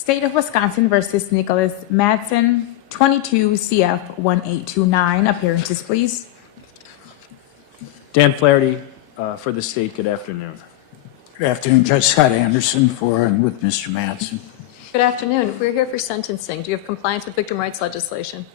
State of Wisconsin versus Nicholas Matzen, 22 CF 1829. Appearances, please. Dan Flaherty for the state. Good afternoon. Good afternoon, Judge Scott Anderson for and with Mr. Matzen. Good afternoon. We're here for sentencing. Do you have compliance with victim rights legislation?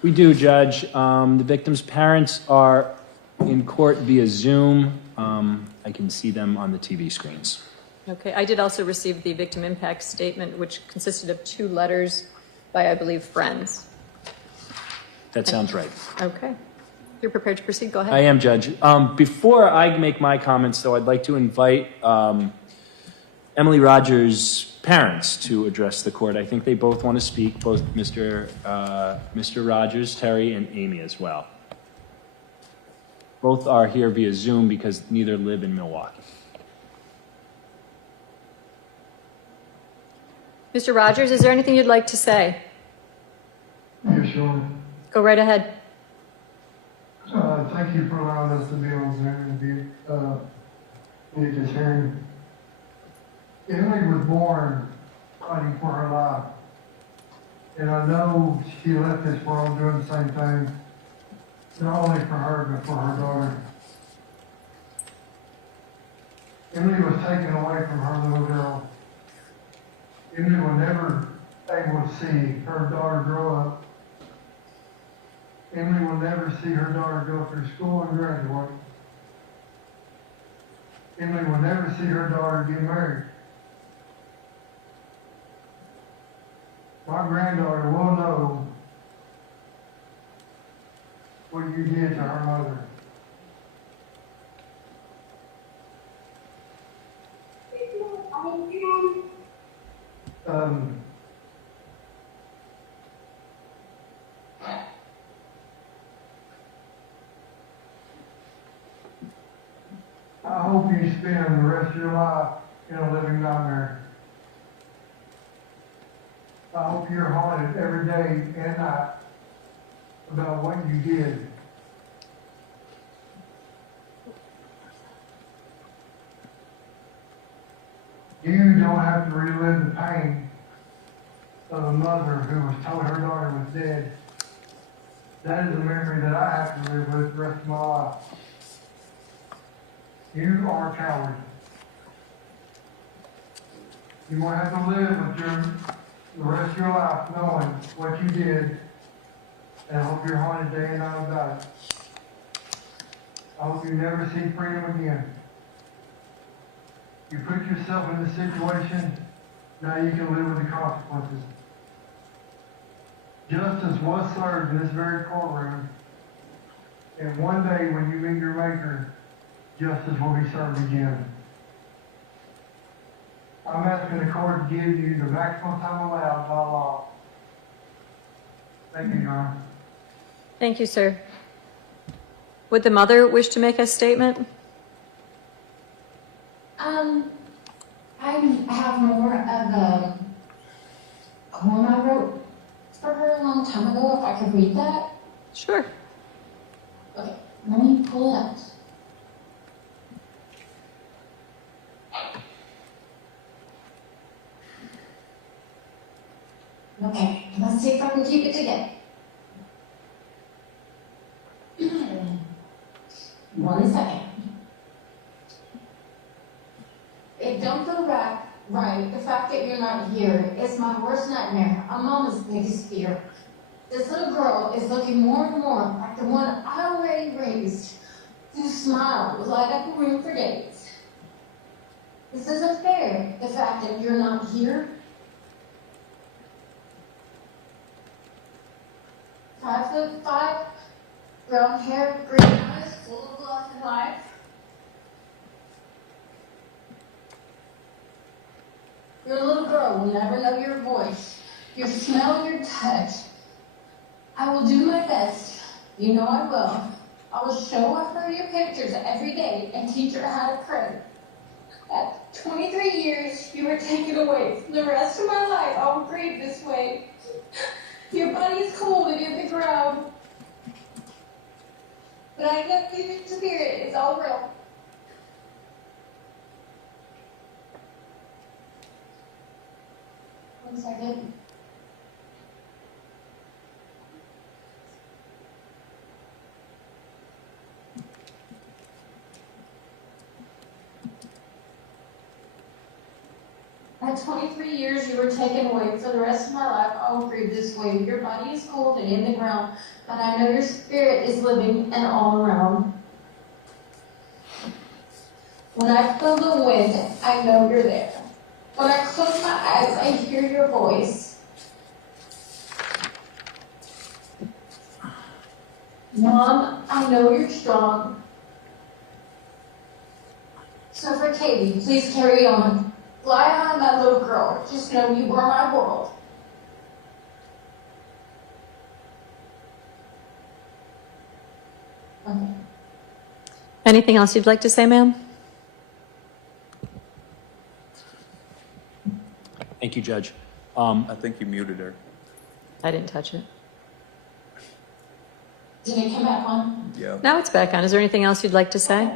We do, Judge. The victim's parents are in court via Zoom. I can see them on the TV screens. Okay. I did also receive the victim impact statement, which consisted of 2 letters by, I believe, friends. That sounds right. Okay. You're prepared to proceed? Go ahead. I am, Judge. Before I make my comments, though, I'd like to invite Emily Rogers' parents to address the court. I think they both want to speak, both Mr. Rogers, Terry, and Amy as well. Both are here via Zoom because neither live in Milwaukee. Mr. Rogers, is there anything you'd like to say? Yeah, sure. Go right ahead. Thank you for allowing us to be on Zoom and be this hearing. Emily was born fighting for her life. And I know she left this world doing the same thing, not only for her, but for her daughter. Emily was taken away from her little girl. Emily was never able to see her daughter grow up. Emily will never see her daughter go through school and graduate. Emily will never see her daughter get married. My granddaughter will know what you did to her mother. I hope you spend the rest of your life in a living nightmare. I hope you're haunted every day and night about what you did. You don't have to relive the pain of a mother who was told her daughter was dead. That is a memory that I have to live with the rest of my life. You are a coward. You will have to live with the rest of your life knowing what you did, and I hope you're haunted day and night about it. I hope you never see freedom again. You put yourself in this situation, now you can live with the consequences. Justice was served in this very courtroom, and one day when you meet your maker, justice will be served again. I'm asking the court to give you the maximum time allowed by law. Thank you, Your Honor. Thank you, sir. Would the mother wish to make a statement? I have more of a poem I wrote for her a long time ago, if I could read that. Sure. Okay, let me pull it out. Okay, let's see if I can keep it together. 1 second. It don't feel right. The fact that you're not here is my worst nightmare. A mama's biggest fear. This little girl is looking more and more like the one I already raised, whose smile would light up a room for days. This isn't fair, the fact that you're not here. 5'5", brown hair, green eyes, full of love and life. Your little girl will never know your voice, your smell, your touch. I will do my best. You know I will. I will show her your pictures every day and teach her how to pray. At 23 years, you were taken away. For the rest of my life, I will grieve this way. Your body is cold and in the ground. But I know human spirit is all real. 1 second. At 23 years, you were taken away. For the rest of my life, I will grieve this way. Your body is cold and in the ground, but I know your spirit is living and all around. When I feel the wind, I know you're there. When I close my eyes, I hear your voice. Mom, I know you're strong. So for Katie, please carry on. Fly high, my little girl. Just know you were my world. Okay. Anything else you'd like to say, ma'am? Thank you, Judge. I think you muted her. I didn't touch it. Did it come back on? Yeah. Now it's back on. Is there anything else you'd like to say?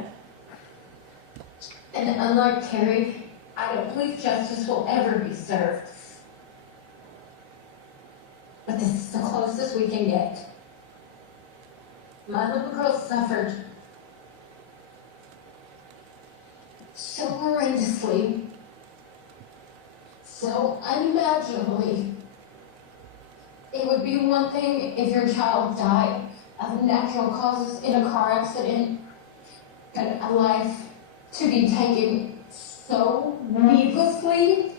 And unlike Terry, I don't believe justice will ever be served. But this is the closest we can get. My little girl suffered so horrendously, so unimaginably. It would be one thing if your child died of natural causes in a car accident, but a life to be taken so needlessly.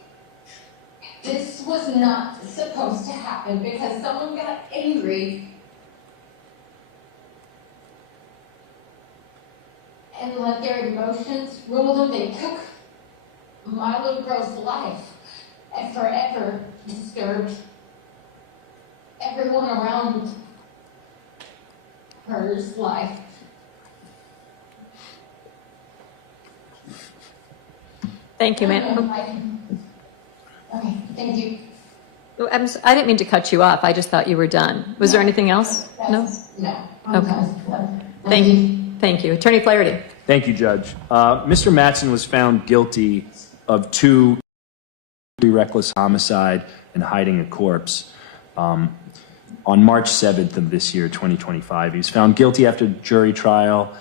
This was not supposed to happen because someone got angry and let their emotions rule them. They took my little girl's life and forever disturbed everyone around her's life. Thank you, ma'am. Okay, thank you. Oh, I didn't mean to cut you off. I just thought you were done. Was there anything else? No? No. Okay. Done. Thank you. Thank you. Attorney Flaherty. Thank you, Judge. Mr. Matzen was found guilty of 2 reckless homicide and hiding a corpse on March 7th of this year, 2025. He was found guilty after jury trial.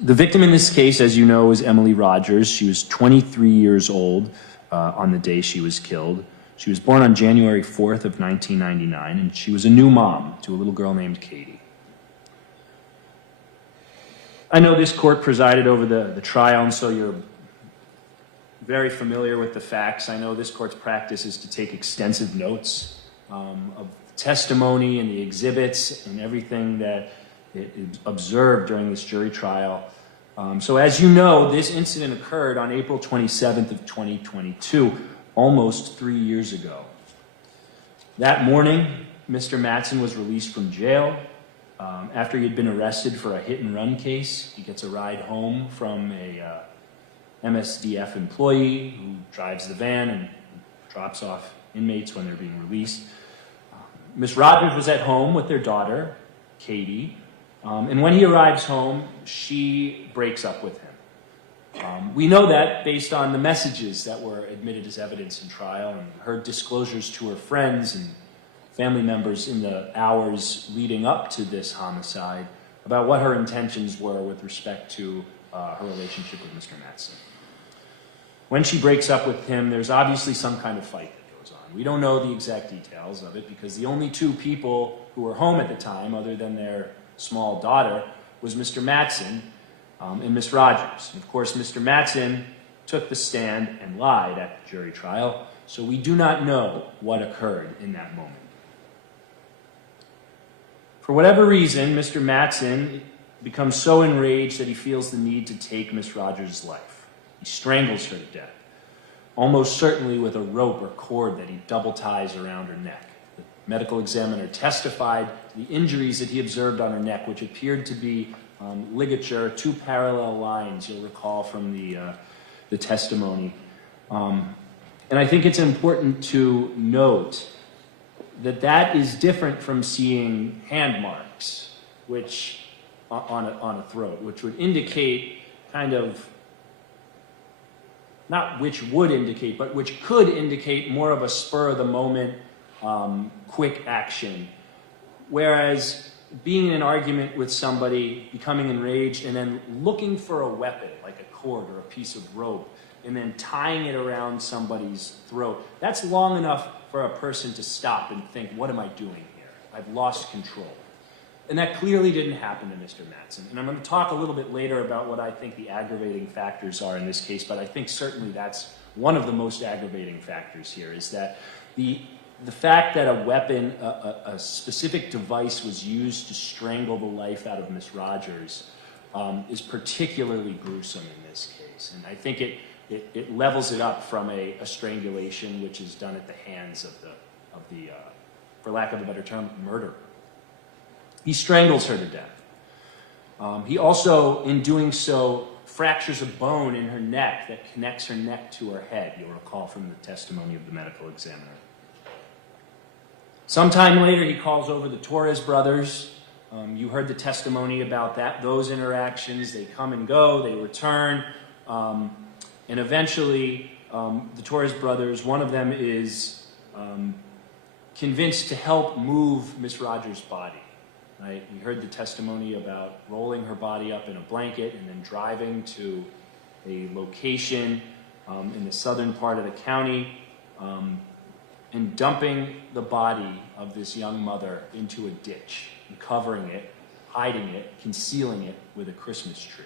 The victim in this case, as you know, is Emily Rogers. She was 23 years old on the day she was killed. She was born on January 4th of 1999, and she was a new mom to a little girl named Katie. I know this court presided over the trial, and so you're very familiar with the facts. I know this court's practice is to take extensive notes of testimony and the exhibits and everything that is observed during this jury trial. So as you know, this incident occurred on April 27th of 2022, almost 3 years ago. That morning, Mr. Matzen was released from jail. After he had been arrested for a hit-and-run case, he gets a ride home from a MSDF employee who drives the van and drops off inmates when they're being released. Ms. Rogers was at home with their daughter, Katie, and when he arrives home, she breaks up with him. We know that based on the messages that were admitted as evidence in trial and her disclosures to her friends and family members in the hours leading up to this homicide about what her intentions were with respect to her relationship with Mr. Matzen. When she breaks up with him, there's obviously some kind of fight that goes on. We don't know the exact details of it because the only 2 people who were home at the time, other than their small daughter, was Mr. Matzen and Ms. Rogers. And of course, Mr. Matzen took the stand and lied at the jury trial, so we do not know what occurred in that moment. For whatever reason, Mr. Matzen becomes so enraged that he feels the need to take Ms. Rogers' life. He strangles her to death, almost certainly with a rope or cord that he double ties around her neck. The medical examiner testified to the injuries that he observed on her neck, which appeared to be ligature, 2 parallel lines, you'll recall from the testimony. And I think it's important to note that that is different from seeing hand marks, which on a throat, which would indicate kind of not which would indicate, but which could indicate more of a spur-of-the-moment, quick action. Whereas being in an argument with somebody, becoming enraged, and then looking for a weapon, like a cord or a piece of rope, and then tying it around somebody's throat, that's long enough for a person to stop and think, what am I doing here? I've lost control. And that clearly didn't happen to Mr. Matzen. And I'm going to talk a little bit later about what I think the aggravating factors are in this case, but I think certainly that's one of the most aggravating factors here, is that the fact that a weapon, a specific device was used to strangle the life out of Miss Rogers is particularly gruesome in this case. And I think it levels it up from a strangulation, which is done at the hands of the for lack of a better term, murderer. He strangles her to death. He also, in doing so, fractures a bone in her neck that connects her neck to her head, you'll recall from the testimony of the medical examiner. Sometime later, he calls over the Torres brothers. You heard the testimony about those interactions. They come and go, they return, and eventually, the Torres brothers, one of them is convinced to help move Miss Rogers' body. Right? We heard the testimony about rolling her body up in a blanket and then driving to a location in the southern part of the county and dumping the body of this young mother into a ditch and covering it, hiding it, concealing it with a Christmas tree.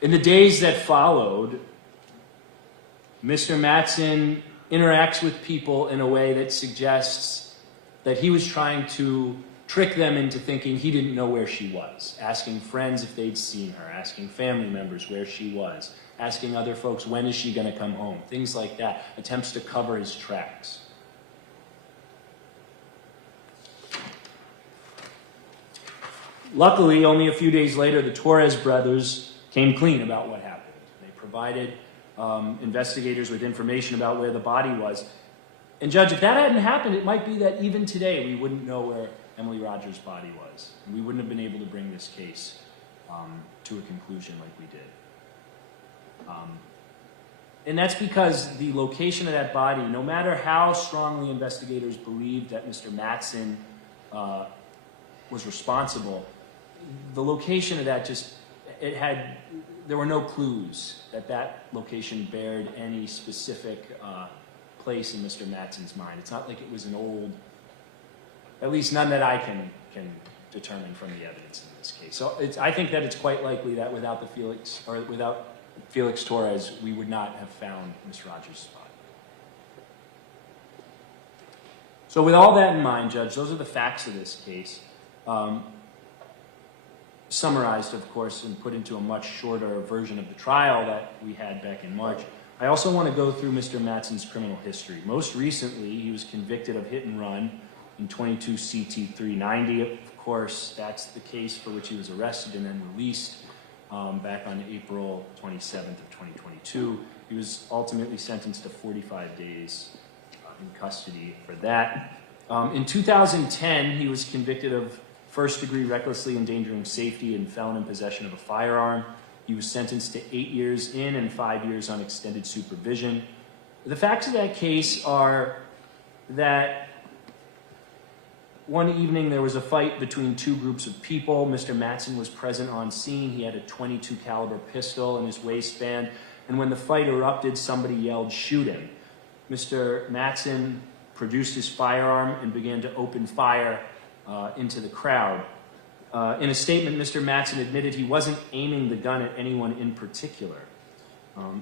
In the days that followed, Mr. Matzen interacts with people in a way that suggests that he was trying to trick them into thinking he didn't know where she was, asking friends if they'd seen her, asking family members where she was, asking other folks, when is she going to come home, things like that, attempts to cover his tracks. Luckily, only a few days later, the Torres brothers came clean about what happened. They provided investigators with information about where the body was. And Judge, if that hadn't happened, it might be that even today we wouldn't know where Emily Rogers' body was. And we wouldn't have been able to bring this case to a conclusion like we did. And that's because the location of that body, no matter how strongly investigators believed that Mr. Matzen was responsible, the location of that just, there were no clues that location bared any specific place in Mr. Matzen's mind. It's not like it was an old, at least none that I can determine from the evidence in this case. So I think that it's quite likely that without Felix Torres, we would not have found Miss Rogers' body. So with all that in mind, Judge, those are the facts of this case. Summarized, of course, and put into a much shorter version of the trial that we had back in March. I also want to go through Mr. Matzen's criminal history. Most recently, he was convicted of hit and run in 22 CT 390. Of course, that's the case for which he was arrested and then released back on April 27th of 2022. He was ultimately sentenced to 45 days in custody for that. In 2010, he was convicted of first-degree recklessly endangering safety and felon in possession of a firearm. He was sentenced to 8 years in and 5 years on extended supervision. The facts of that case are that one evening there was a fight between two groups of people. Mr. Matzen was present on scene. He had a .22 caliber pistol in his waistband, and when the fight erupted, somebody yelled, "Shoot him." Mr. Matzen produced his firearm and began to open fire into the crowd. In a statement, Mr. Matzen admitted he wasn't aiming the gun at anyone in particular.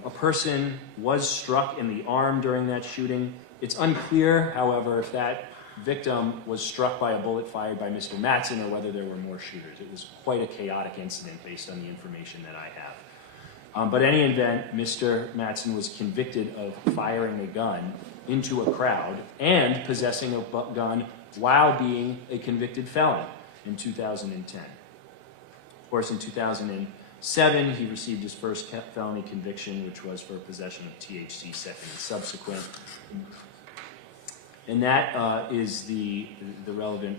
A person was struck in the arm during that shooting. It's unclear, however, if that victim was struck by a bullet fired by Mr. Matzen or whether there were more shooters. It was quite a chaotic incident based on the information that I have. But in any event, Mr. Matzen was convicted of firing a gun into a crowd and possessing a gun while being a convicted felon in 2010. Of course, in 2007, he received his first felony conviction, which was for possession of THC second and subsequent. and that is the relevant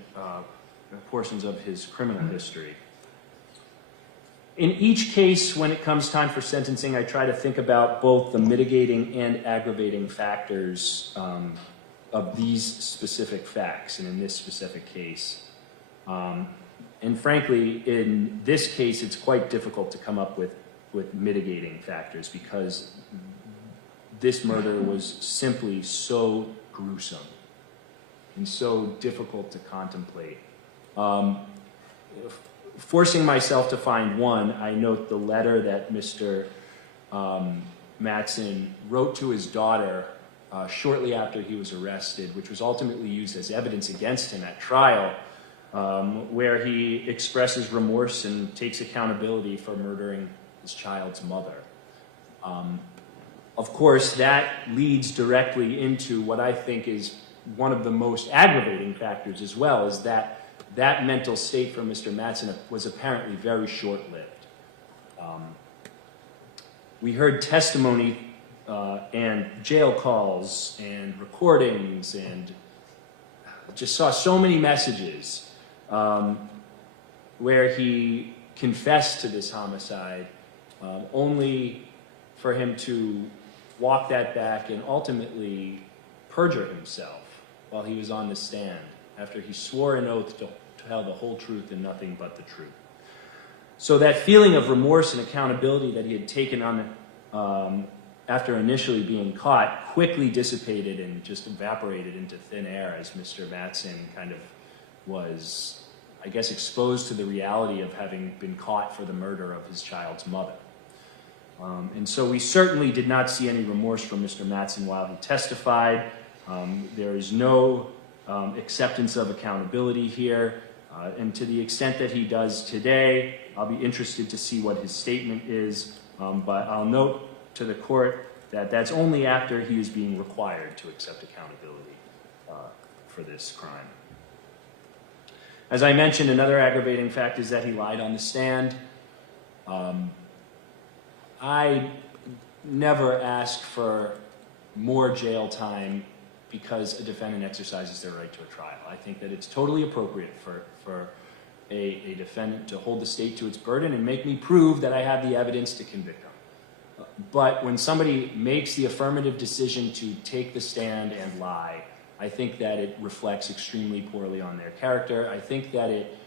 portions of his criminal history. In each case, when it comes time for sentencing, I try to think about both the mitigating and aggravating factors of these specific facts, and in this specific case. And frankly, in this case, it's quite difficult to come up with mitigating factors because this murder was simply so gruesome and so difficult to contemplate. Forcing myself to find one, I note the letter that Mr. Matzen wrote to his daughter shortly after he was arrested, which was ultimately used as evidence against him at trial, where he expresses remorse and takes accountability for murdering his child's mother. Of course, that leads directly into what I think is one of the most aggravating factors as well, is that mental state for Mr. Matzen was apparently very short-lived. We heard testimony and jail calls and recordings and just saw so many messages where he confessed to this homicide, only for him to walk that back and ultimately perjure himself while he was on the stand, after he swore an oath to tell the whole truth and nothing but the truth. So that feeling of remorse and accountability that he had taken on after initially being caught quickly dissipated and just evaporated into thin air as Mr. Matzen kind of was, I guess, exposed to the reality of having been caught for the murder of his child's mother. And so we certainly did not see any remorse from Mr. Matzen while he testified. There is no acceptance of accountability here. And to the extent that he does today, I'll be interested to see what his statement is. But I'll note to the court that that's only after he is being required to accept accountability for this crime. As I mentioned, another aggravating fact is that he lied on the stand. I never ask for more jail time because a defendant exercises their right to a trial. I think that it's totally appropriate for a defendant to hold the state to its burden and make me prove that I have the evidence to convict him. But when somebody makes the affirmative decision to take the stand and lie, I think that it reflects extremely poorly on their character. I think that it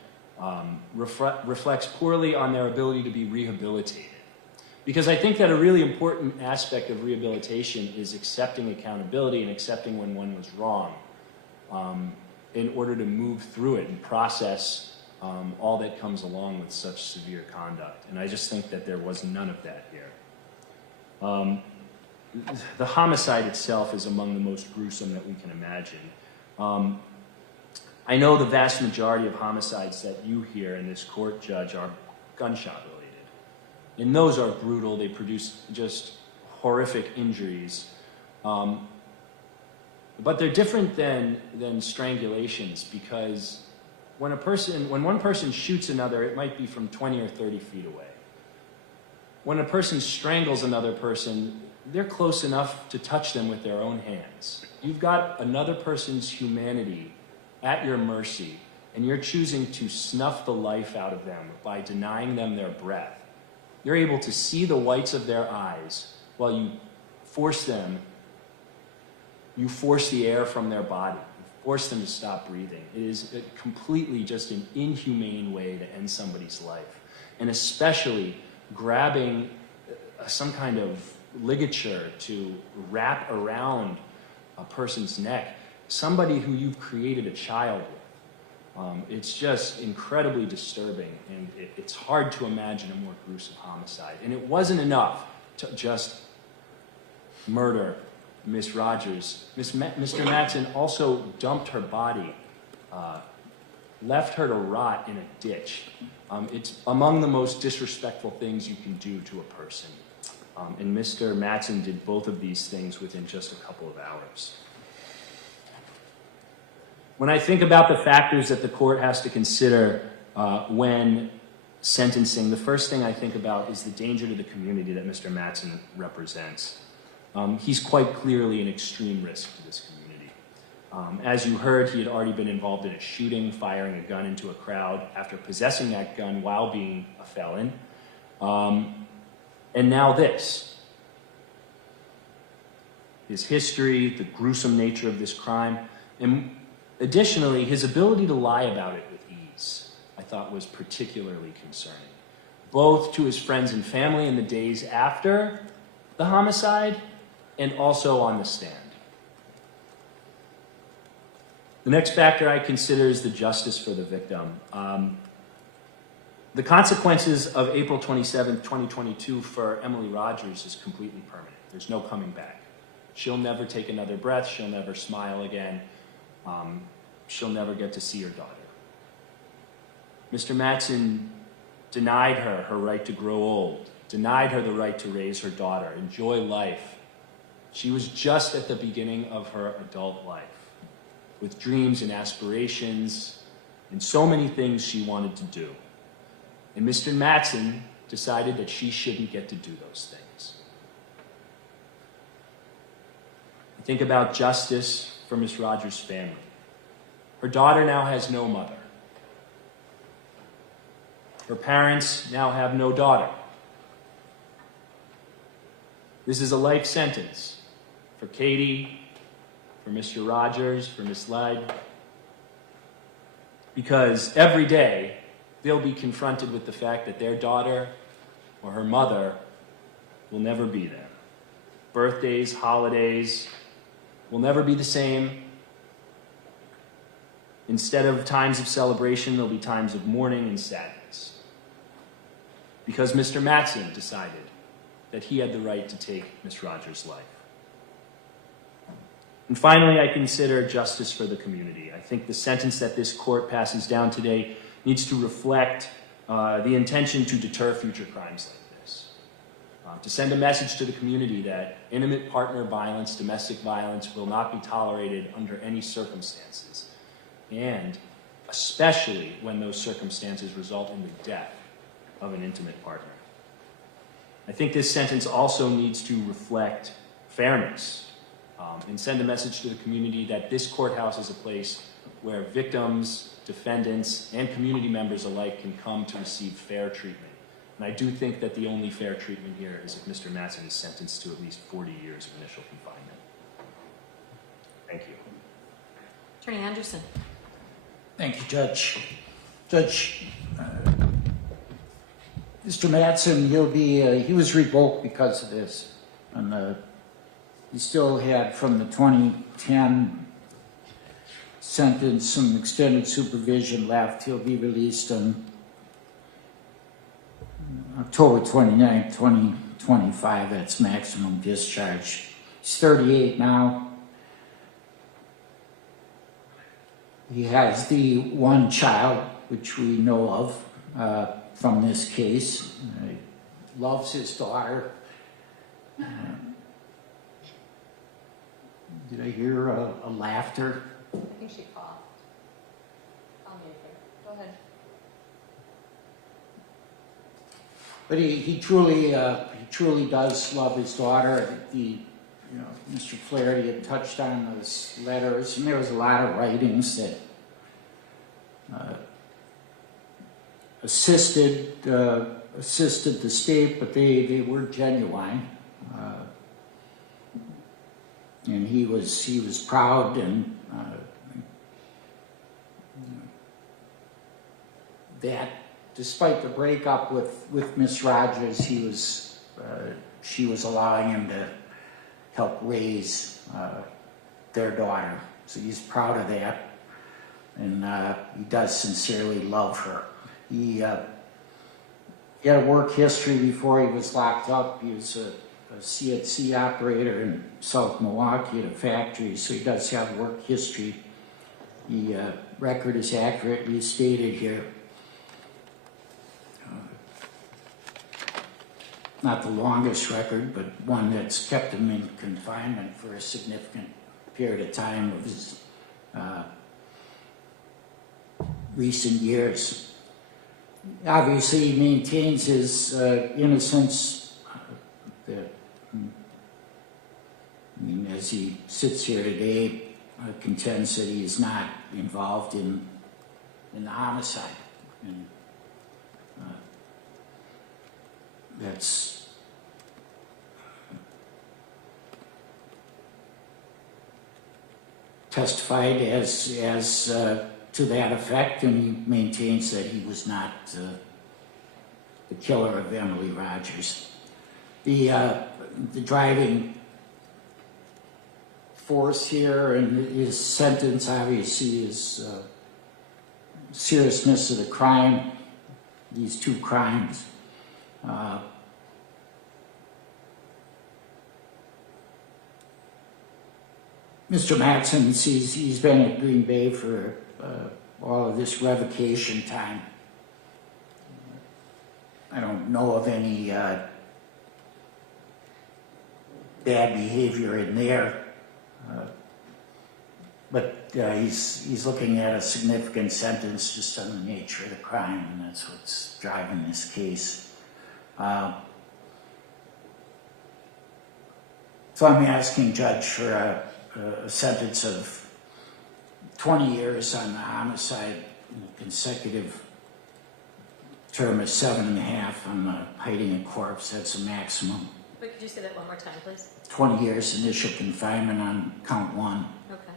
reflects poorly on their ability to be rehabilitated. Because I think that a really important aspect of rehabilitation is accepting accountability and accepting when one was wrong in order to move through it and process all that comes along with such severe conduct. And I just think that there was none of that here. The homicide itself is among the most gruesome that we can imagine. I know the vast majority of homicides that you hear in this court, Judge, are gunshot related. And those are brutal. They produce just horrific injuries. But they're different than strangulations, because when one person shoots another, it might be from 20 or 30 feet away. When a person strangles another person, they're close enough to touch them with their own hands. You've got another person's humanity at your mercy, and you're choosing to snuff the life out of them by denying them their breath. You're able to see the whites of their eyes while you force the air from their body. You force them to stop breathing. It is completely just an inhumane way to end somebody's life. And especially grabbing some kind of ligature to wrap around a person's neck, somebody who you've created a child with. It's just incredibly disturbing, and it's hard to imagine a more gruesome homicide. And it wasn't enough to just murder Miss Rogers. Mr. Matzen also dumped her body, left her to rot in a ditch. It's among the most disrespectful things you can do to a person. And Mr. Matzen did both of these things within just a couple of hours. When I think about the factors that the court has to consider when sentencing, the first thing I think about is the danger to the community that Mr. Matzen represents. He's quite clearly an extreme risk to this community. As you heard, he had already been involved in a shooting, firing a gun into a crowd after possessing that gun while being a felon. And now this. His history, the gruesome nature of this crime, and additionally, his ability to lie about it with ease, I thought was particularly concerning, both to his friends and family in the days after the homicide and also on the stand. The next factor I consider is the justice for the victim. The consequences of April 27, 2022 for Emily Rogers is completely permanent. There's no coming back. She'll never take another breath. She'll never smile again. She'll never get to see her daughter. Mr. Matzen denied her her right to grow old, denied her the right to raise her daughter, enjoy life. She was just at the beginning of her adult life, with dreams and aspirations and so many things she wanted to do. And Mr. Matzen decided that she shouldn't get to do those things. I think about justice for Miss Rogers' family. Her daughter now has no mother. Her parents now have no daughter. This is a life sentence for Katie, for Mr. Rogers, for Miss Led, because every day they'll be confronted with the fact that their daughter or her mother will never be there. Birthdays, holidays will never be the same. Instead of times of celebration, there'll be times of mourning and sadness. Because Mr. Matzen decided that he had the right to take Miss Rogers' life. And finally, I consider justice for the community. I think the sentence that this court passes down today needs to reflect the intention to deter future crimes like this. To send a message to the community that intimate partner violence, domestic violence, will not be tolerated under any circumstances, and especially when those circumstances result in the death of an intimate partner. I think this sentence also needs to reflect fairness and send a message to the community that this courthouse is a place where victims, defendants, and community members alike can come to receive fair treatment. And I do think that the only fair treatment here is if Mr. Matzen is sentenced to at least 40 years of initial confinement. Thank you. Attorney Anderson. Thank you, Judge. Judge, Mr. Matzen, he was revoked because of this. And he still had, from the 2010 sentence, some extended supervision left. He'll be released on October 29, 2025. That's maximum discharge. He's 38 now. He has the one child, which we know of from this case. He loves his daughter. Did I hear a laughter? I think she coughed. I'll mute her. Go ahead. But he truly does love his daughter. Mr. Flaherty had touched on those letters, and there was a lot of writings that assisted the state, but they were genuine. And he was proud, and that despite the breakup with Miss Rogers, she was allowing him to help raise their daughter. So he's proud of that, and he does sincerely love her. He had a work history before he was locked up. He was a CNC operator in South Milwaukee at a factory, so he does have work history. The record is accurately stated here. Not the longest record, but one that's kept him in confinement for a significant period of time of his recent years. Obviously, he maintains his innocence. As he sits here today, contends that he is not involved in the homicide. And that's testified as to that effect, and he maintains that he was not the killer of Emily Rogers. The driving force here and his sentence obviously is seriousness of the crime, these two crimes. Mr. Matzen, he's been at Green Bay for all of this revocation time. I don't know of any bad behavior in there, but he's looking at a significant sentence just on the nature of the crime, and that's what's driving this case. So I'm asking Judge for a sentence of 20 years on the homicide and a consecutive term of 7.5 on the hiding a corpse. That's a maximum. Wait, could you say that one more time, please? 20 years initial confinement on count 1. Okay.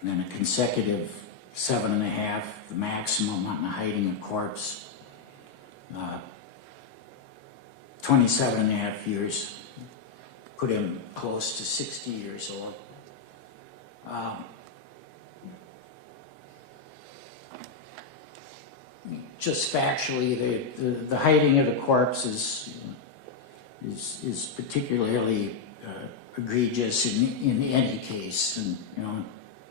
And then a consecutive 7.5, the maximum on the hiding a corpse. 27.5 years. Put him close to 60 years old. Just factually, the hiding of the corpse is particularly egregious in any case, and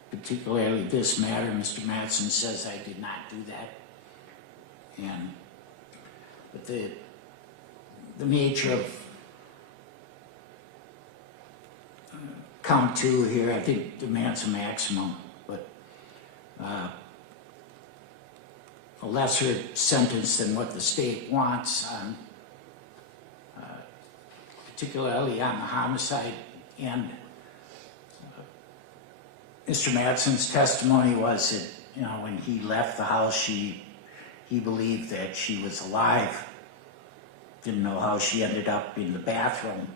particularly this matter. Mr. Matzen says I did not do that, but the nature of count 2 here, I think, demands a maximum, but a lesser sentence than what the state wants on, particularly on the homicide. And Mr. Matzen's testimony was that, when he left the house, he believed that she was alive. Didn't know how she ended up in the bathroom.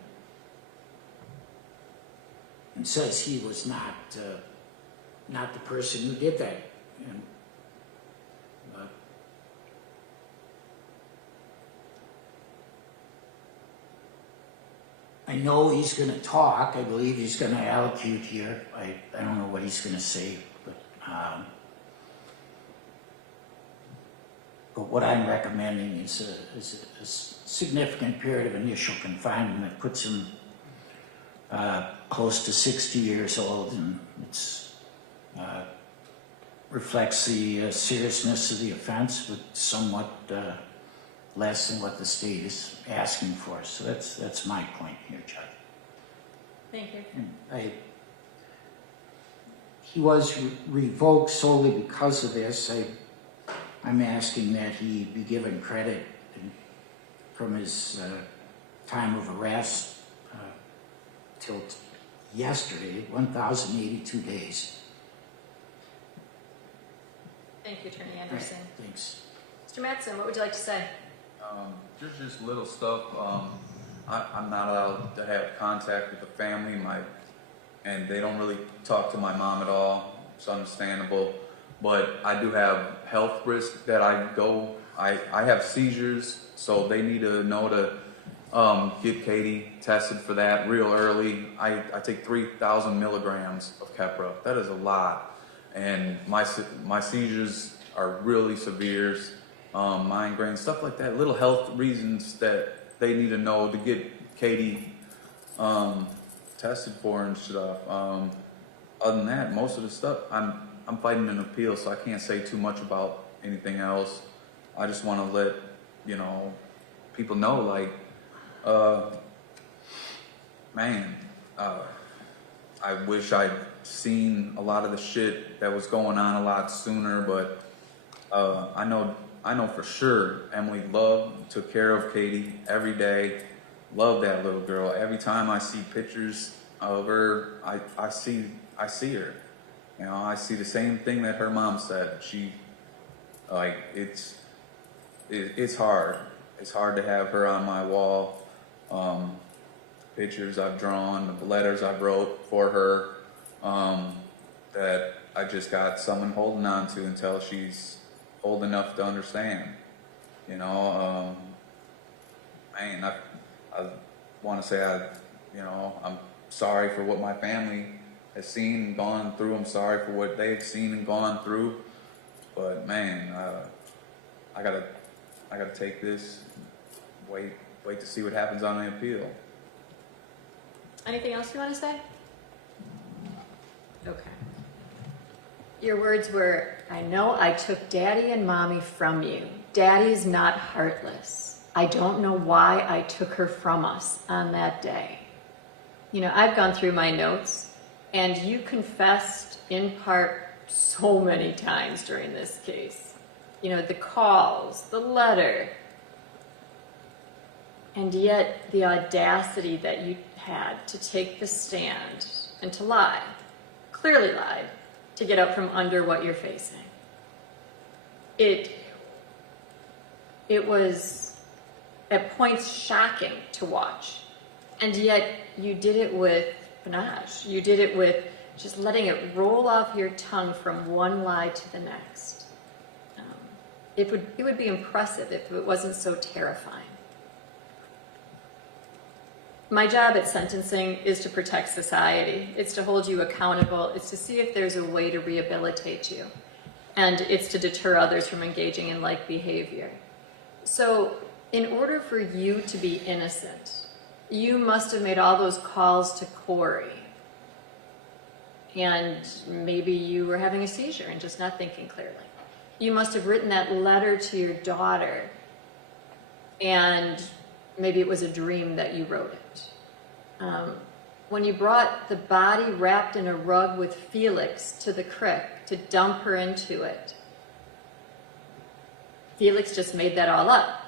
And says he was not the person who did that. And, I know he's going to talk. I believe he's going to allocute here. I don't know what he's going to say, but what I'm recommending is a significant period of initial confinement that puts him close to 60 years old, and it's reflects the seriousness of the offense, but somewhat less than what the state is asking for. So that's my point here, Judge. Thank you. He was revoked solely because of this. I'm asking that he be given credit from his time of arrest till yesterday, 1,082 days. Thank you, Attorney Anderson. Right, thanks. Mr. Matzen, what would you like to say? Just little stuff. I'm not allowed to have contact with the family, and they don't really talk to my mom at all. It's understandable, but I do have health risks that I have seizures, so they need to know to get Katie tested for that real early. I take 3,000 milligrams of Keppra. That is a lot, and my seizures are really severe. Migraine, stuff like that, little health reasons that they need to know to get Katie tested for and stuff. Other than that, most of the stuff, I'm fighting an appeal, so I can't say too much about anything else. I just want to let people know, like, I wish I'd seen a lot of the shit that was going on a lot sooner, but I know for sure Emily took care of Katie every day, loved that little girl. Every time I see pictures of her, I see I see her. You know, I see the same thing that her mom said. It's hard. It's hard to have her on my wall. Pictures I've drawn, the letters I've wrote for her, that I just got someone holding on to until she's old enough to understand. You know, man, I want to say I'm sorry for what my family has seen and gone through. I'm sorry for what they've seen and gone through. But man, I gotta take this. Wait to see what happens on the appeal. Anything else you want to say? Okay. Your words were, I know I took Daddy and Mommy from you. Daddy's not heartless. I don't know why I took her from us on that day. You know, I've gone through my notes, and you confessed in part so many times during this case. You know, the calls, the letter, and yet the audacity that you had to take the stand and to lie, clearly lied, to get out from under what you're facing. It was at points shocking to watch, and yet you did it with panache. You did it with just letting it roll off your tongue from one lie to the next. It would be impressive if it wasn't so terrifying. My job at sentencing is to protect society. It's to hold you accountable. It's to see if there's a way to rehabilitate you. And it's to deter others from engaging in like behavior. So in order for you to be innocent, you must have made all those calls to Corey. And maybe you were having a seizure and just not thinking clearly. You must have written that letter to your daughter, and maybe it was a dream that you wrote it. When you brought the body wrapped in a rug with Felix to the creek to dump her into it, Felix just made that all up.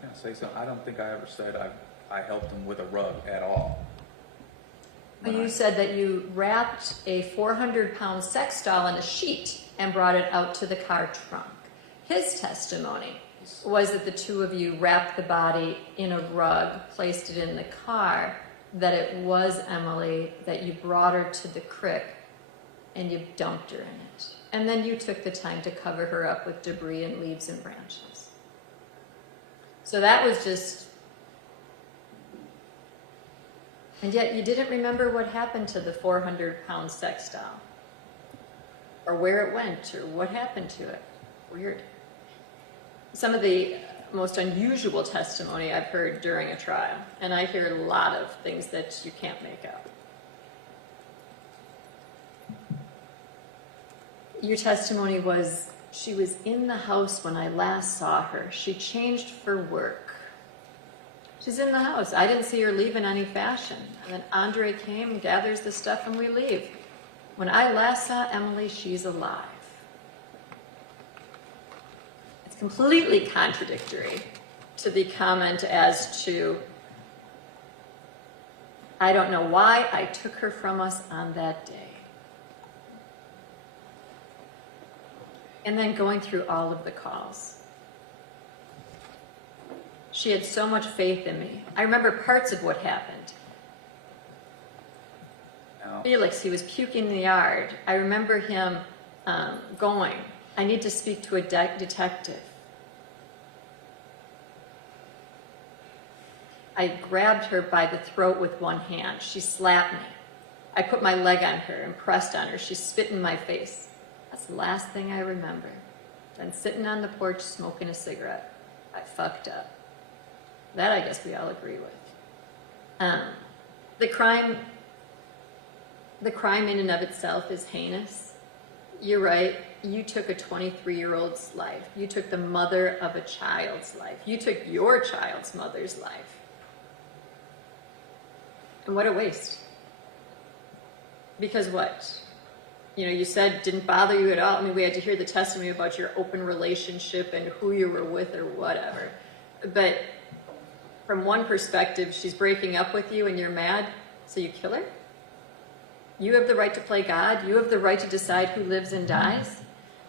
Can I say something? I don't think I ever said I helped him with a rug at all. You said that you wrapped a 400-pound sex doll in a sheet and brought it out to the car trunk. His testimony was that the two of you wrapped the body in a rug, placed it in the car, that it was Emily, that you brought her to the creek, and you dumped her in it. And then you took the time to cover her up with debris and leaves and branches. So that was just... And yet you didn't remember what happened to the 400-pound sex doll, or where it went, or what happened to it. Weird. Some of the most unusual testimony I've heard during a trial, and I hear a lot of things that you can't make up. Your testimony was, she was in the house when I last saw her. She changed for work. She's in the house. I didn't see her leave in any fashion. And then Andre came, gathers the stuff, and we leave. When I last saw Emily, she's alive. It's completely contradictory to the comment as to, I don't know why I took her from us on that day. And then going through all of the calls. She had so much faith in me. I remember parts of what happened. No. Felix, he was puking in the yard. I remember him going, I need to speak to a detective. I grabbed her by the throat with one hand. She slapped me. I put my leg on her and pressed on her. She spit in my face. That's the last thing I remember. Then sitting on the porch smoking a cigarette. I fucked up. That I guess we all agree with. The crime in and of itself is heinous. You're right. You took a 23-year-old's life. You took the mother of a child's life. You took your child's mother's life. And what a waste. Because what? You know, you said it didn't bother you at all. I mean, we had to hear the testimony about your open relationship and who you were with or whatever. But from one perspective, she's breaking up with you and you're mad, so you kill her? You have the right to play God. You have the right to decide who lives and dies.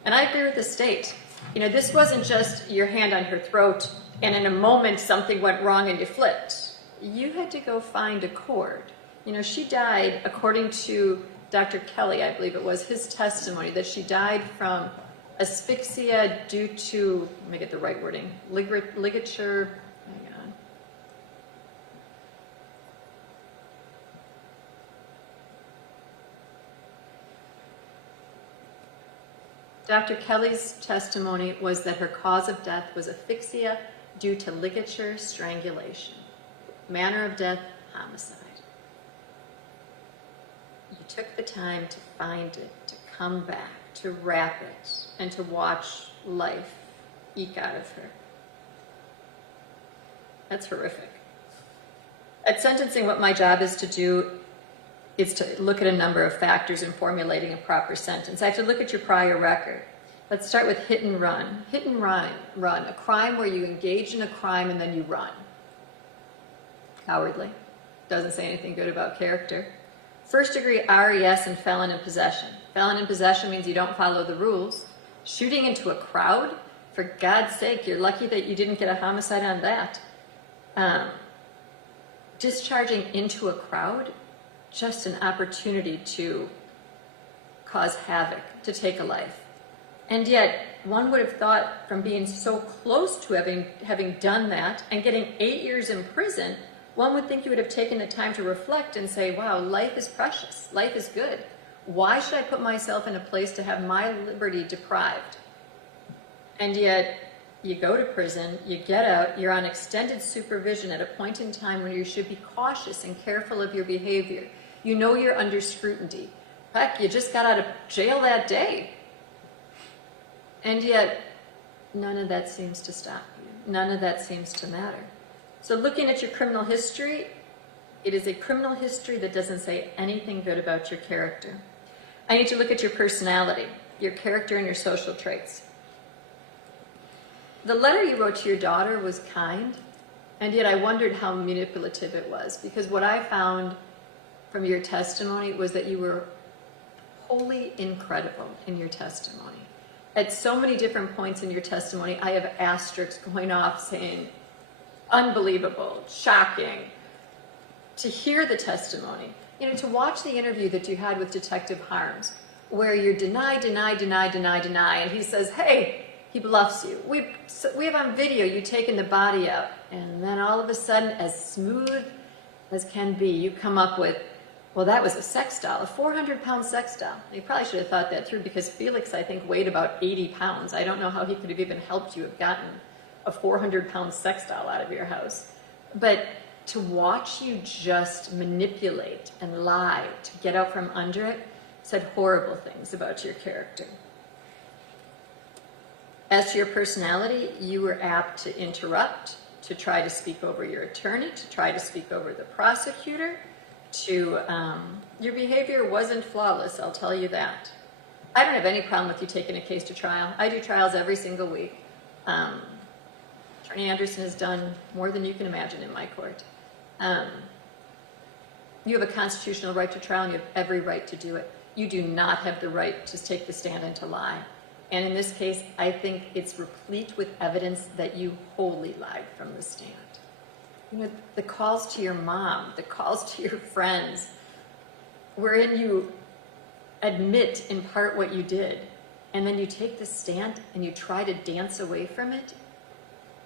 And I agree with the state. You know, this wasn't just your hand on her throat and in a moment something went wrong and you flipped. You had to go find a cord. You know, she died, according to Dr. Kelly, I believe it was, his testimony, that she died from asphyxia due to, let me get the right wording, ligature, hang on. Dr. Kelly's testimony was that her cause of death was asphyxia due to ligature strangulation. Manner of death, homicide. You took the time to find it, to come back, to wrap it, and to watch life eke out of her. That's horrific. At sentencing, what my job is to do is to look at a number of factors in formulating a proper sentence. I have to look at your prior record. Let's start with hit and run. Hit and run, a crime where you engage in a crime and then you run. Cowardly. Doesn't say anything good about character. First degree RES and felon in possession. Felon in possession means you don't follow the rules. Shooting into a crowd, for God's sake, you're lucky that you didn't get a homicide on that. Discharging into a crowd, just an opportunity to cause havoc, to take a life. And yet, one would have thought from being so close to having done that and getting 8 years in prison, one would think you would have taken the time to reflect and say, wow, life is precious, life is good. Why should I put myself in a place to have my liberty deprived? And yet, you go to prison, you get out, you're on extended supervision at a point in time when you should be cautious and careful of your behavior. You know you're under scrutiny. Heck, you just got out of jail that day. And yet, none of that seems to stop you. None of that seems to matter. So looking at your criminal history, it is a criminal history that doesn't say anything good about your character. I need to look at your personality, your character, and your social traits. The letter you wrote to your daughter was kind, and yet I wondered how manipulative it was, because what I found from your testimony was that you were wholly incredible in your testimony. At so many different points in your testimony, I have asterisks going off saying, unbelievable, shocking. To hear the testimony, you know, to watch the interview that you had with Detective Harms, where you're deny, and he says, hey, he bluffs you. We have on video you taking the body out, and then all of a sudden, as smooth as can be, you come up with, well, that was a sex doll, a 400-pound sex doll. You probably should have thought that through, because Felix, I think, weighed about 80 pounds. I don't know how he could have even helped you have gotten a 400-pound sex doll out of your house. But to watch you just manipulate and lie to get out from under it said horrible things about your character. As to your personality, you were apt to interrupt, to try to speak over your attorney, to try to speak over the prosecutor, your behavior wasn't flawless, I'll tell you that. I don't have any problem with you taking a case to trial. I do trials every single week. Attorney Anderson has done more than you can imagine in my court. You have a constitutional right to trial, and you have every right to do it. You do not have the right to take the stand and to lie. And in this case, I think it's replete with evidence that you wholly lied from the stand. You know, the calls to your mom, the calls to your friends, wherein you admit in part what you did, and then you take the stand and you try to dance away from it.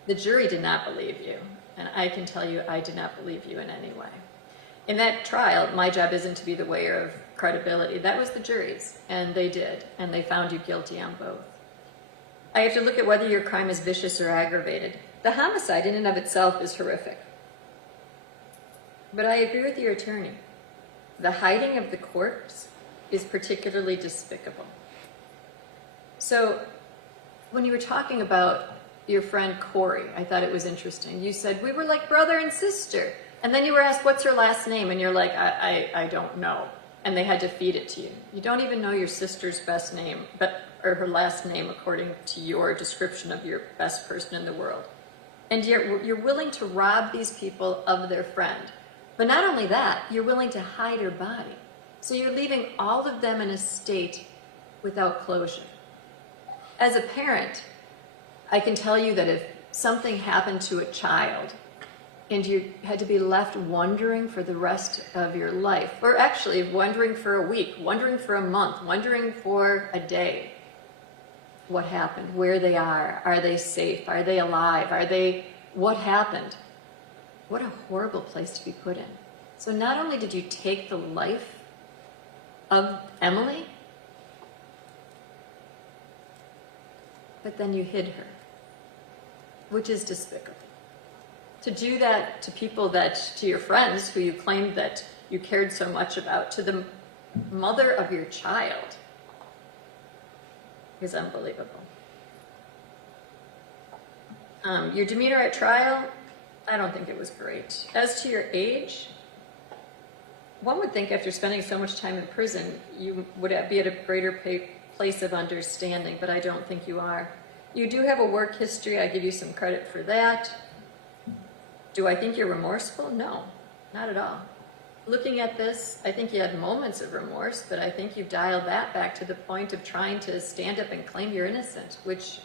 The jury did not believe you, and I can tell you I did not believe you in any way. In that trial, my job isn't to be the weigher of credibility. That was the jury's, and they did, and they found you guilty on both. I have to look at whether your crime is vicious or aggravated. The homicide in and of itself is horrific. But I agree with your attorney. The hiding of the corpse is particularly despicable. So when you were talking about your friend Corey, I thought it was interesting. You said, we were like brother and sister. And then you were asked, what's her last name? And you're like, I don't know. And they had to feed it to you. You don't even know your sister's best name, or her last name according to your description of your best person in the world. And you're willing to rob these people of their friend. But not only that, you're willing to hide her body. So you're leaving all of them in a state without closure. As a parent, I can tell you that if something happened to a child and you had to be left wondering for the rest of your life, or actually wondering for a week, wondering for a month, wondering for a day, what happened, where they are they safe, are they alive, what happened? What a horrible place to be put in. So not only did you take the life of Emily, but then you hid her, which is despicable. To do that to people to your friends who you claimed that you cared so much about, to the mother of your child, is unbelievable. Your demeanor at trial, I don't think it was great. As to your age, one would think after spending so much time in prison, you would be at a greater place of understanding, but I don't think you are. You do have a work history. I give you some credit for that. Do I think you're remorseful? No, not at all. Looking at this, I think you had moments of remorse, but I think you've dialed that back to the point of trying to stand up and claim you're innocent, which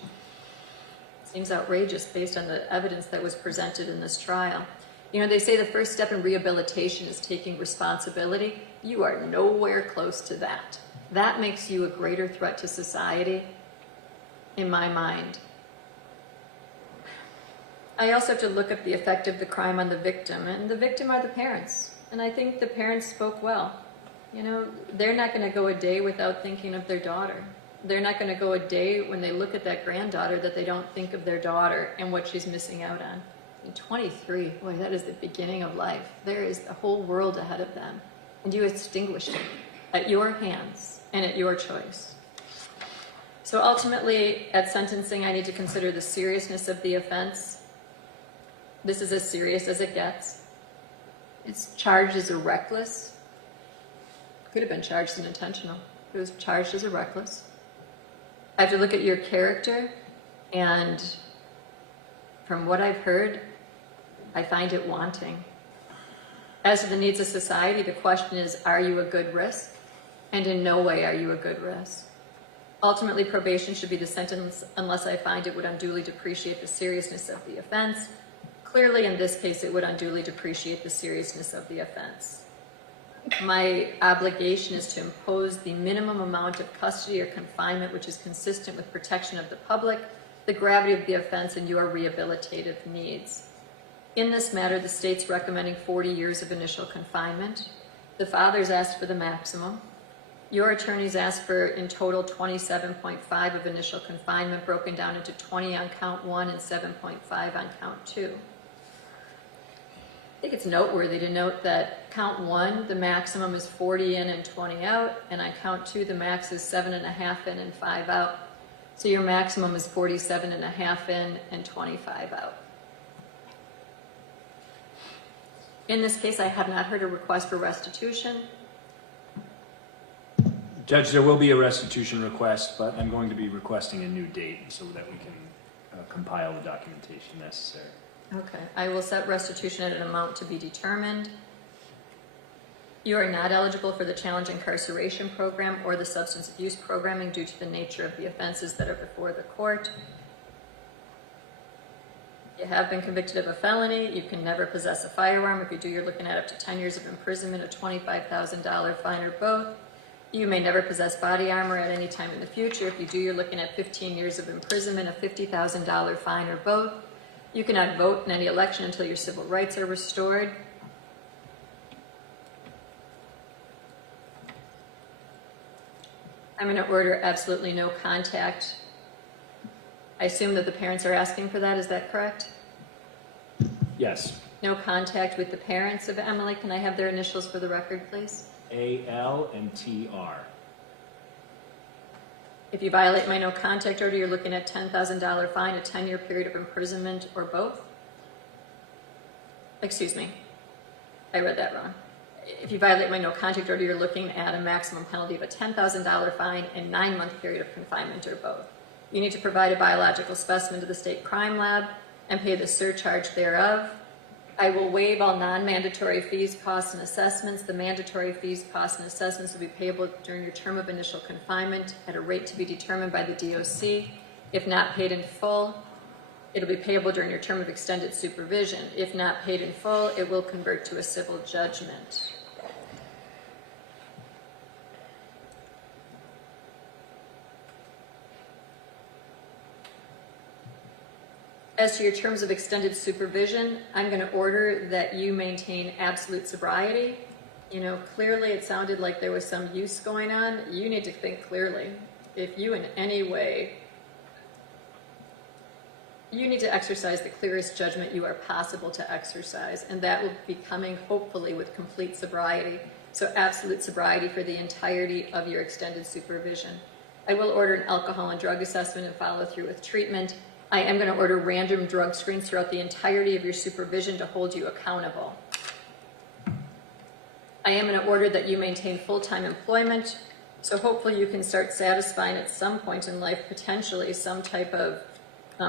seems outrageous based on the evidence that was presented in this trial. You know, they say the first step in rehabilitation is taking responsibility. You are nowhere close to that. That makes you a greater threat to society, in my mind. I also have to look at the effect of the crime on the victim, and the victim are the parents. And I think the parents spoke well. You know, they're not going to go a day without thinking of their daughter. They're not going to go a day when they look at that granddaughter that they don't think of their daughter and what she's missing out on. In 23, boy, that is the beginning of life. There is the whole world ahead of them. And you extinguished it at your hands and at your choice. So ultimately, at sentencing, I need to consider the seriousness of the offense. This is as serious as it gets. It's charged as a reckless. Could have been charged as intentional. It was charged as a reckless. I have to look at your character, and from what I've heard, I find it wanting. As to the needs of society, the question is, are you a good risk? And in no way are you a good risk. Ultimately, probation should be the sentence unless I find it would unduly depreciate the seriousness of the offense. Clearly, in this case, it would unduly depreciate the seriousness of the offense. My obligation is to impose the minimum amount of custody or confinement which is consistent with protection of the public, the gravity of the offense, and your rehabilitative needs. In this matter, the state's recommending 40 years of initial confinement. The father's asked for the maximum. Your attorneys asked for, in total, 27.5 of initial confinement, broken down into 20 on count 1 and 7.5 on count 2. I think it's noteworthy to note that count 1, the maximum is 40 in and 20 out, and on count 2, the max is 7.5 in and 5 out. So your maximum is 47.5 in and 25 out. In this case, I have not heard a request for restitution. Judge, there will be a restitution request, but I'm going to be requesting a new date so that we can compile the documentation necessary. Okay, I will set restitution at an amount to be determined. You are not eligible for the challenge incarceration program or the substance abuse programming due to the nature of the offenses that are before the court. You have been convicted of a felony. You can never possess a firearm. If you do, you're looking at up to 10 years of imprisonment, a $25,000 fine, or both. You may never possess body armor at any time in the future. If you do, you're looking at 15 years of imprisonment, a $50,000 fine, or both. You cannot vote in any election until your civil rights are restored. I'm going to order absolutely no contact. I assume that the parents are asking for that. Is that correct? Yes. No contact with the parents of Emily. Can I have their initials for the record, please? A.L. and T.R. If you violate my no contact order, you're looking at $10,000 fine, a 10-year period of imprisonment, or both. Excuse me. I read that wrong. If you violate my no contact order, you're looking at a maximum penalty of a $10,000 fine and 9-month period of confinement, or both. You need to provide a biological specimen to the state crime lab and pay the surcharge thereof. I will waive all non-mandatory fees, costs, and assessments. The mandatory fees, costs, and assessments will be payable during your term of initial confinement at a rate to be determined by the DOC. If not paid in full, it'll be payable during your term of extended supervision. If not paid in full, it will convert to a civil judgment. As to your terms of extended supervision, I'm going to order that you maintain absolute sobriety. You know, clearly it sounded like there was some use going on. You need to think clearly. If you in any way, you need to exercise the clearest judgment you are possible to exercise, and that will be coming hopefully with complete sobriety. So absolute sobriety for the entirety of your extended supervision. I will order an alcohol and drug assessment and follow through with treatment. I am going to order random drug screens throughout the entirety of your supervision to hold you accountable. I am going to order that you maintain full-time employment, so hopefully you can start satisfying at some point in life potentially some type of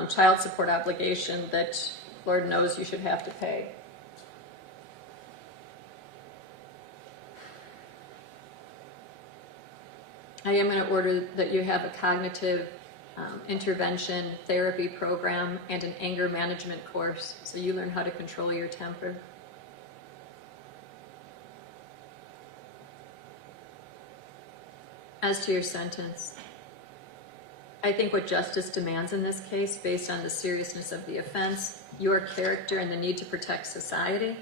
child support obligation that Lord knows you should have to pay. I am going to order that you have a cognitive intervention therapy program and an anger management course so you learn how to control your temper. As to your sentence, I think what justice demands in this case, based on the seriousness of the offense, your character, and the need to protect society.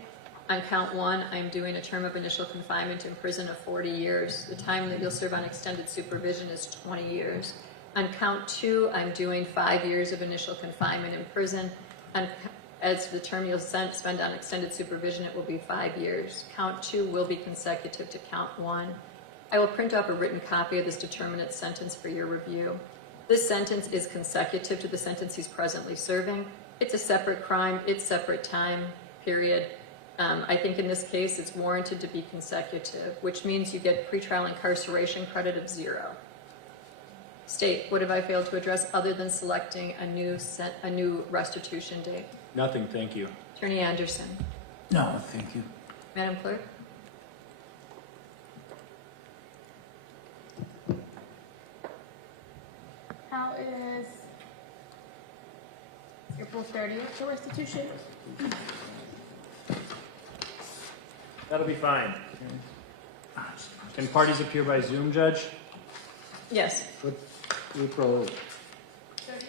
On count one, I'm doing a term of initial confinement in prison of 40 years. The time that you'll serve on extended supervision is 20 years. On count two, I'm doing 5 years of initial confinement in prison. And as the term you'll spend on extended supervision, it will be 5 years. Count two will be consecutive to count one. I will print off a written copy of this determinate sentence for your review. This sentence is consecutive to the sentence he's presently serving. It's a separate crime, it's separate time period. I think in this case it's warranted to be consecutive, which means you get pretrial incarceration credit of 0. State, what have I failed to address other than selecting a new restitution date? Nothing, thank you. Attorney Anderson. No, thank you. Madam Clerk? How is April 30th for restitution? That'll be fine. Can parties appear by Zoom, Judge? Yes. What, April 30th?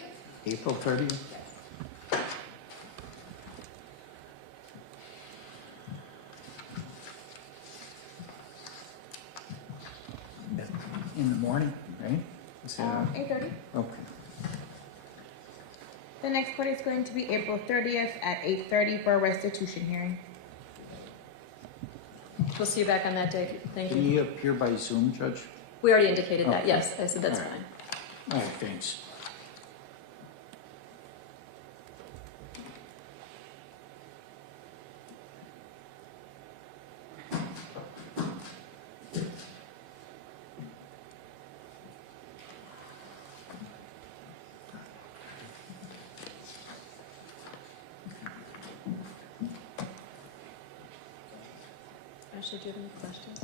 April 30th? In the morning, right? Is that 8:30. okay? The next court is going to be April 30th at 8:30 for a restitution hearing. We'll see you back on that day. Thank Can you. you appear by Zoom, Judge? We already indicated that. Okay. Yes, I said that's All right. fine. All right, thanks. Ashley, do you have any questions?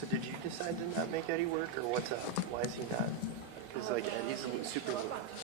So did you decide to not make Eddie work, or what's up? Why is he not? He's like, he's super